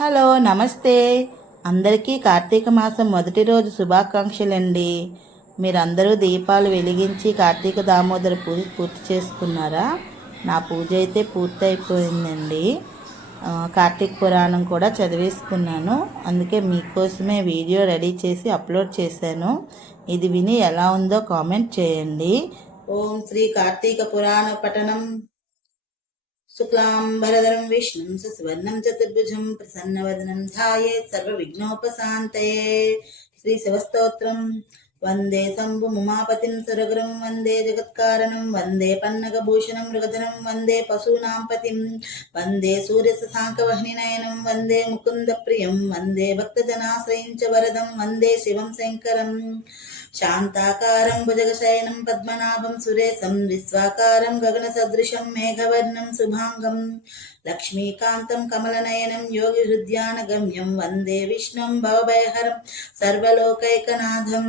Hello నమస్తే అందరికీ కార్తీక మాసం మొదటి రోజు శుభాకాంక్షలండి. మీరందరూ దీపాలు వెలిగించి కార్తీక దామోదర పూజ పూర్తి చేసుకున్నారా? నా పూజ అయితే పూర్తి అయిపోయిందండి. కార్తీక పురాణం కూడా చదివేసుకున్నాను. అందుకే మీకోసమే వీడియో రెడీ చేసి అప్లోడ్ చేశాను. ఇది విని ఎలా ఉందో కామెంట్ చేయండి. ఓం శ్రీ కార్తీక పురాణ పఠనం. శుక్లాంబరధరం విష్ణుం శశివర్ణం చతుర్భుజం ప్రసన్నవదనం ధ్యాయేత్ సర్వవిఘ్నోపశాంతయే. శ్రీ శివస్తోత్రం. వందే శంభుముమాపతిం సురగురుం వందే జగత్కారణం వందే పన్నగభూషణం మృగధరం వందే పశూనాం పతిం వందే సూర్యశశాంకవహ్నినయనం వందే ముకుంద ప్రియం వందే భక్తజనాశ్రయం చ వరదం వందే శివం శంకరం. శాంతాకారం భుజగశయనం పద్మనాభం సురేశం విశ్వాకారం గగనసదృశం మేఘవర్ణం శుభాంగం లక్ష్మీకాంతం కమలనయనం యోగి హృద్యానగమ్యం వందే విష్ణుం భవభయహరం సర్వలోకైకనాథం.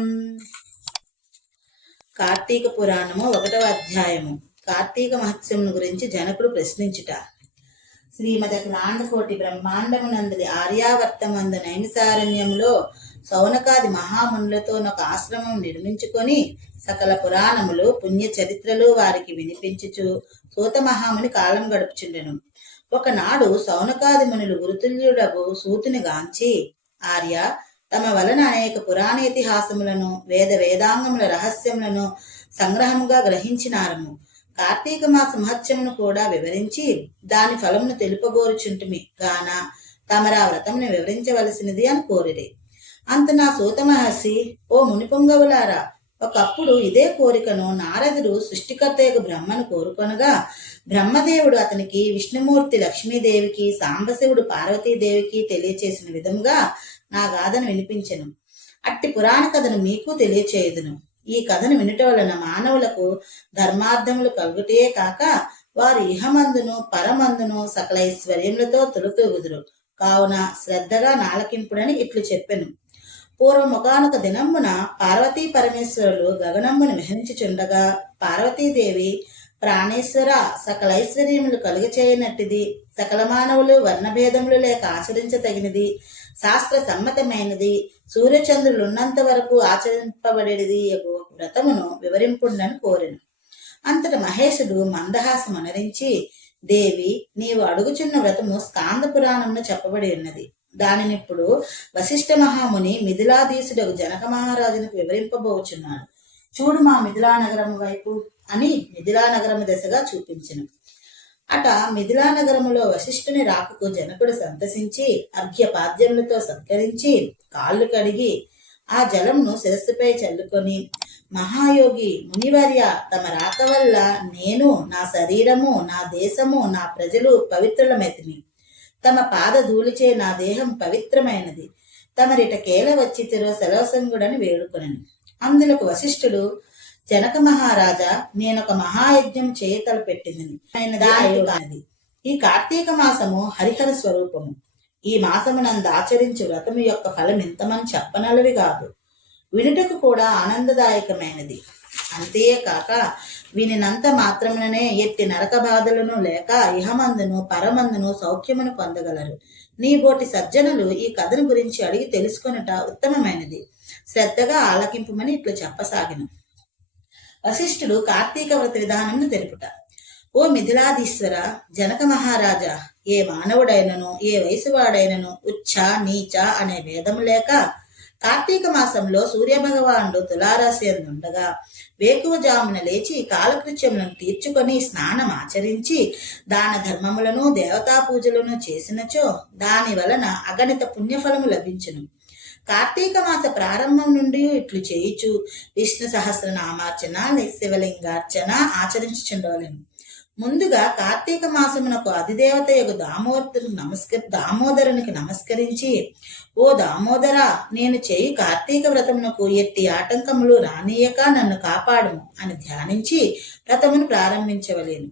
కార్తీక పురాణము 1వ అధ్యాయము. కార్తీక మహత్సమును గురించి జనకుడు ప్రశ్నించుట. శ్రీమద్ అఖిలాండకోటి బ్రహ్మాండమునందలి ఆర్యావర్తమందు నైమిసారణ్యంలో సౌనకాది మహామునులతో ఒక ఆశ్రమం నిర్మించుకొని సకల పురాణములు పుణ్య చరిత్రలు వారికి వినిపించుచు సూత మహాముని కాలం గడుపుచుండెను. ఒకనాడు సౌనకాది మునులు గురుతుల్యుడగు సూతుని గాంచి, ఆర్య, తమ వలన అనేక పురాణ ఇతిహాసములను వేదాంగముల రహస్యములను సంగ్రహముగా గ్రహించినారము. కార్తీక మాస మహత్యమును కూడా వివరించి దాని ఫలమును తెలుపగోరుచుంటిమి గాన తమరా వ్రతమును వివరించవలసినది అని కోరిరి. అంత నా సూత మహర్షి, ఓ మునిపొంగవులారా, ఒకప్పుడు ఇదే కోరికను నారదుడు సృష్టికర్తయగు బ్రహ్మను కోరుకొనగా బ్రహ్మదేవుడు అతనికి విష్ణుమూర్తి లక్ష్మీదేవికి సాంబశివుడు పార్వతీదేవికి తెలియచేసిన విధంగా నా గాథను వినిపించెను. అట్టి పురాణ కథను మీకు తెలియచేయుదును. ఈ కథను వినుట వలన మానవులకు ధర్మార్థములు కలుగుటే కాక వారు ఇహమందును పరమందును సకల ఐశ్వర్యములతో తొలుతూగుదురు. కావున శ్రద్ధగా నాలకింపుడని ఇట్లు చెప్పెను. పూర్వముఖానొక దినమున పార్వతీ పరమేశ్వరులు గగనమ్మును విహరించుచుండగా పార్వతీదేవి, ప్రాణేశ్వర, సకల ఐశ్వర్యములు కలుగచేయనట్టిది, సకల మానవులు వర్ణభేదములు లేక ఆచరించతగినది, శాస్త్ర సమ్మతమైనది, సూర్యచంద్రులున్నంత వరకు ఆచరింపబడేది వ్రతమును వివరింపుండని కోరెను. అంతట మహేశుడు మందహాసమనరించి, దేవి, నీవు అడుగుచున్న వ్రతము స్కాంద పురాణంలో చెప్పబడి ఉన్నది. దానినిప్పుడు వశిష్ఠ మహాముని మిథిలాధీశుడగు జనక మహారాజునికి వివరింపబోచున్నాడు. చూడు మా మిథిలా నగరము వైపు అని మిథిలా నగరము దశగా చూపించెను. అట మిథిలా నగరములో వశిష్ఠుని రాకకు జనకుడు సంతసించి అర్ఘ్యపాద్యములతో సత్కరించి కాళ్ళు కడిగి ఆ జలంను శిరస్సుపై చల్లుకొని, మహాయోగి మునివర్య, తమ రాక వల్ల నేను, నా శరీరము, నా దేశము, నా ప్రజలు పవిత్రులమైతిమి. తమ పాద ధూళిచే నా దేహం పవిత్రమైనది. తమరిటకేల వచ్చితిరో సెలవసంగుడని వేడుకొనెను. అందులకు వశిష్ఠుడు, జనక మహారాజా, నేనొక మహాయజ్ఞం చేయతలపెట్టింది. ఈ కార్తీక మాసము హరిహర స్వరూపము. ఈ మాసమునందు ఆచరించు వ్రతము యొక్క ఫలం ఇంతమని చెప్పనలవి కాదు, వినుటకు కూడా ఆనందదాయకమైనది. అంతేకాక వినినంత మాత్రముననే ఎట్టి నరక బాధలను లేక ఇహమందును పరమందును సౌఖ్యమును పొందగలరు. నీ బోటి సజ్జనులు ఈ కథను గురించి అడిగి తెలుసుకొనుట ఉత్తమమైనది. శ్రద్ధగా ఆలకింపుమని ఇట్లు చెప్పసాగిన. వశిష్ఠుడు కార్తీక వ్రత విధానమును తెలుపుట. ఓ మిథిలాధీశ్వర, జనక మహారాజా, ఏ మానవుడైనను ఏ వయసువాడైనను ఉచ్చ నీచ అనే భేదము లేక కార్తీక మాసంలో సూర్యభగవానుడు తులారాశి అందుండగా వేకువజామున లేచి కాలకృత్యములను తీర్చుకొని స్నానం ఆచరించి దాన ధర్మములను దేవతా పూజలను చేసినచో దాని వలన అగణిత పుణ్యఫలము లభించును. కార్తీక మాస ప్రారంభం నుండి ఇట్లు చేయుచు విష్ణు సహస్రనామార్చన, శివలింగార్చన ఆచరించుచుండవలెను. ముందుగా కార్తీక మాసమునకు అధిదేవత యొక్క దామోదరునికి నమస్కరించి, ఓ దామోదర, నేను చేయి కార్తీక వ్రతమునకు ఎట్టి ఆటంకములు రానీయక నన్ను కాపాడుము అని ధ్యానించి వ్రతమును ప్రారంభించవలేను.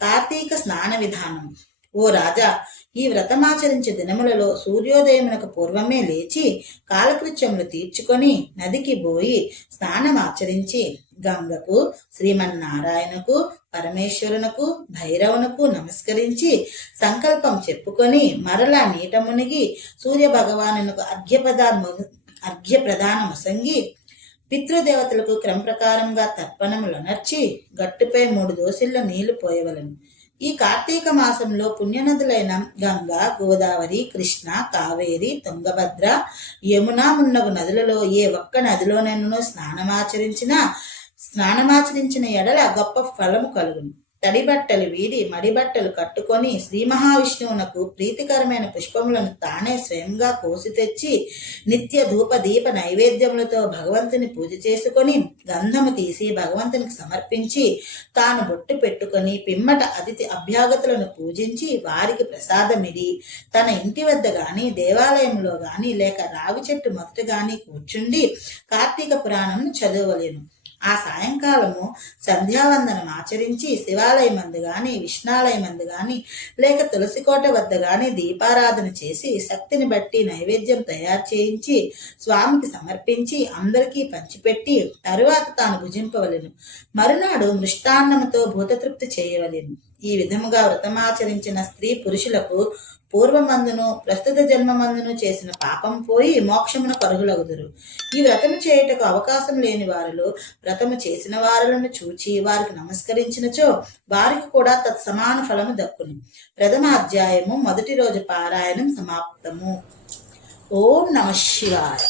కార్తీక స్నాన విధానం. ఓ రాజా, ఈ వ్రతమాచరించే దినములలో సూర్యోదయమునకు పూర్వమే లేచి కాలకృత్యములు తీర్చుకొని నదికి పోయి స్నానమాచరించి గంగకు, శ్రీమన్నారాయణకు, పరమేశ్వరునకు, భైరవునకు నమస్కరించి సంకల్పం చెప్పుకొని మరలా నీట మునిగి సూర్య భగవానునకు అర్ఘ్య ప్రదానముసంగి పితృదేవతలకు క్రమప్రకారంగా తర్పణములనర్చి గట్టుపై 3 దోసిళ్ల నీళ్లు పోయవలను. ఈ కార్తీక మాసంలో పుణ్యనదులైన గంగా, గోదావరి, కృష్ణ, కావేరి, తుంగభద్ర, యమున మున్నగు నదులలో ఏ ఒక్క నదిలోనైనా స్నానమాచరించిన ఎడల గొప్ప ఫలము కలుగును. తడి బట్టలు వీడి మడి బట్టలు కట్టుకొని శ్రీ మహావిష్ణువునకు ప్రీతికరమైన పుష్పములను తానే స్వయంగా కోసి తెచ్చి నిత్య ధూప దీప నైవేద్యములతో భగవంతుని పూజ చేసుకొని గంధము తీసి భగవంతునికి సమర్పించి తాను బొట్టు పెట్టుకొని పిమ్మట అతిథి అభ్యాగతులను పూజించి వారికి ప్రసాదమిడి తన ఇంటి వద్ద గాని దేవాలయంలో గాని లేక రావి చెట్టు మొదట గాని కూర్చుండి కార్తీక పురాణం చదవలేను. ఆ సాయంకాలము సంధ్యావందనం ఆచరించి శివాలయమందు గాని, విష్ణాలయమందు గాని లేక తులసికోట వద్ద గాని దీపారాధన చేసి శక్తిని బట్టి నైవేద్యం తయారు చేయించి స్వామికి సమర్పించి అందరికీ పంచిపెట్టి తరువాత తాను భుజింపవలెను. మరునాడు మృష్టాన్నముతో భూతతృప్తి చేయవలెను. ఈ విధముగా వ్రతమాచరించిన స్త్రీ పురుషులకు పూర్వమందును ప్రస్తుత జన్మమందును చేసిన పాపం పోయి మోక్షమును కరుగులగుదురు. ఈ వ్రతము చేయుటకు అవకాశం లేని వారిలో వ్రతము చేసిన వారులను చూచి వారికి నమస్కరించినచో వారికి కూడా తత్సమాన ఫలము దక్కును. ప్రథమ అధ్యాయము మొదటి రోజు పారాయణం సమాప్తము. ఓం నమః శివాయ.